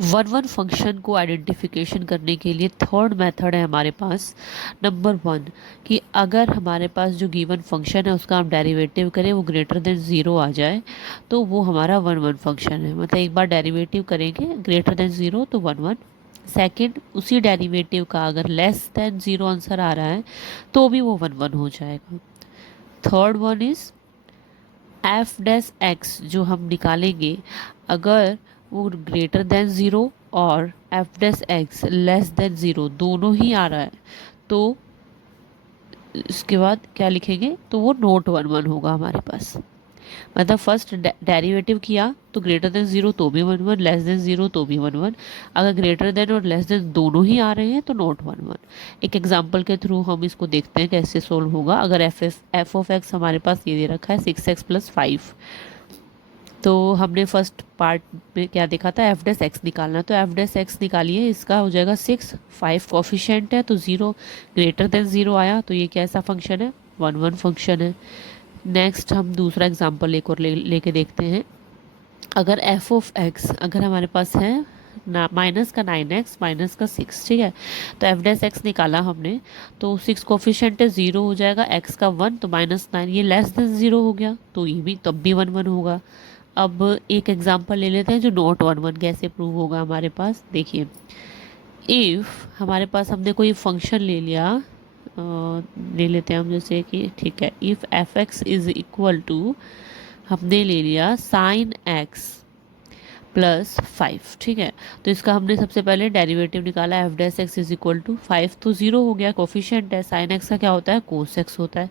One one function को identification करने के लिए थर्ड मेथड है हमारे पास। नंबर वन, कि अगर हमारे पास जो गिवन फंक्शन है उसका हम डेरिवेटिव करें, वो ग्रेटर देन ज़ीरो आ जाए, तो वो हमारा वन वन फंक्शन है। मतलब एक बार डेरिवेटिव करेंगे ग्रेटर देन ज़ीरो तो वन वन। सेकेंड, उसी डेरिवेटिव का अगर लेस देन ज़ीरो आंसर आ रहा है तो भी वो वन वन हो जाएगा। Third one is F dash x, जो हम निकालेंगे अगर वो ग्रेटर देन ज़ीरो और F dash x less than zero दोनों ही आ रहा है, तो इसके बाद क्या लिखेंगे, तो वो नोट वन वन होगा हमारे पास। मतलब फर्स्ट डेरिवेटिव किया तो ग्रेटर देन ज़ीरो तो भी one one, less than zero तो भी वन वन। अगर ग्रेटर देन और लेस देन दोनों ही आ रहे हैं तो नोट वन वन। एक एग्जांपल के थ्रू हम इसको देखते हैं कैसे सोल्व होगा। अगर एफ ऑफ एक्स हमारे पास ये दे रखा है 6x+5, तो हमने फर्स्ट पार्ट में क्या देखा था, एफ डैश एक्स निकालना। तो एफ डैश एक्स निकालिए, इसका हो जाएगा 6, 5 कोफिशिएंट है तो ज़ीरो, ग्रेटर देन ज़ीरो आया तो ये कैसा फंक्शन है, वन वन फंक्शन है। नेक्स्ट हम दूसरा एग्जांपल एक और लेके देखते हैं। अगर एफ ऑफ एक्स अगर हमारे पास है ना माइनस का 9x माइनस का 6, ठीक है, तो एफ डैश एक्स निकाला हमने, तो 6 कोफिशिएंट है, ज़ीरो हो जाएगा, एक्स का 1 तो -9, ये लेस देन ज़ीरो हो गया तो ये भी तब भी वन वन होगा। अब एक एग्जांपल ले लेते हैं जो नॉट वन वन कैसे प्रूव होगा हमारे पास। देखिए, इफ़ हमारे पास हमने कोई फंक्शन ले लिया, ले लेते हैं हम जैसे कि, ठीक है, if F X is equal to, हमने ले लिया साइन एक्स +5, ठीक है, तो इसका हमने सबसे पहले डेरिवेटिव निकाला, F dash X is equal to 5 तो ज़ीरो हो गया, कोफिशिएंट है, साइन एक्स का क्या होता है, कोस एक्स होता है।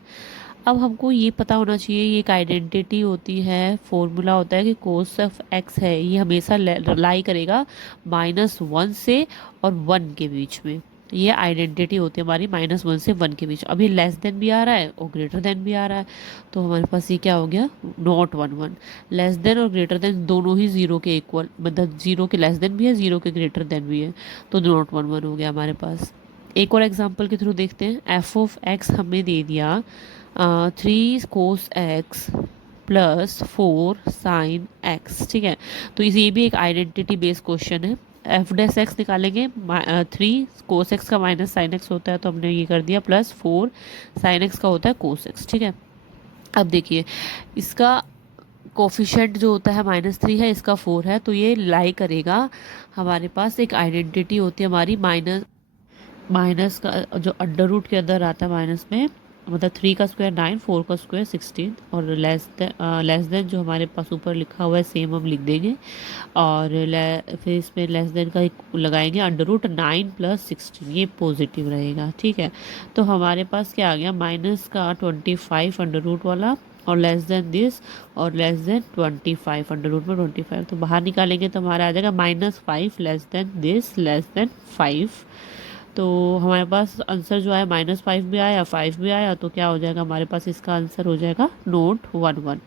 अब हमको ये पता होना चाहिए, ये एक आइडेंटिटी होती है, फॉर्मूला होता है कि कोस ऑफ एक्स है ये हमेशा लाई करेगा -1 से और 1 के बीच में। ये आइडेंटिटी होती है हमारी -1 से 1 के बीच। अभी लेस देन भी आ रहा है और ग्रेटर देन भी आ रहा है, तो हमारे पास ये क्या हो गया, not one one. Less than और ग्रेटर देन दोनों ही ज़ीरो के इक्वल, मतलब ज़ीरो के लेस देन भी है, ज़ीरो के ग्रेटर देन भी है, तो नॉट वन वन हो गया हमारे पास। एक और एग्जांपल के थ्रू देखते हैं। एफ ऑफ एक्स हमें दे दिया 3 कोस एक्स +4 साइन एक्स, ठीक है, तो ये भी एक आइडेंटिटी बेस्ड क्वेश्चन है। एफ डैश एक्स निकालेंगे, 3 कोस एक्स का माइनस साइन एक्स होता है तो हमने ये कर दिया, +4 साइन एक्स का होता है कोस एक्स, ठीक है। अब देखिए, इसका कोफिशिएंट जो होता है -3 है, इसका 4 है, तो ये लाई करेगा, हमारे पास एक आइडेंटिटी होती है हमारी माइनस माइनस का जो अंडर रूट के अंदर आता है माइनस में, मतलब 3 का स्क्वायर 9, 4 का स्क्वायर 16, और लेस देन जो हमारे पास ऊपर लिखा हुआ है सेम हम लिख देंगे, और फिर इसमें लेस देन का एक लगाएंगे, √9 + 16, ये पॉजिटिव रहेगा, ठीक है। तो हमारे पास क्या आ गया, माइनस का 25 अंडर रूट वाला, और लेस देन दिस, और लेस देन 25 अंडर रूट में 25, तो बाहर निकालेंगे तो हमारा आ जाएगा -5 less than this less than 5। तो हमारे पास आंसर जो है -5 भी आया 5 भी आया, तो क्या हो जाएगा हमारे पास, इसका आंसर हो जाएगा नोट वन वन।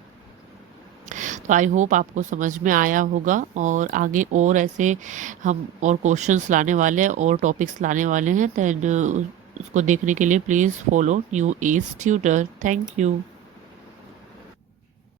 तो आई होप आपको समझ में आया होगा, और आगे और ऐसे हम और क्वेश्चंस लाने वाले हैं और टॉपिक्स लाने वाले हैं, दैन उसको देखने के लिए please follow new age tutor. Thank you.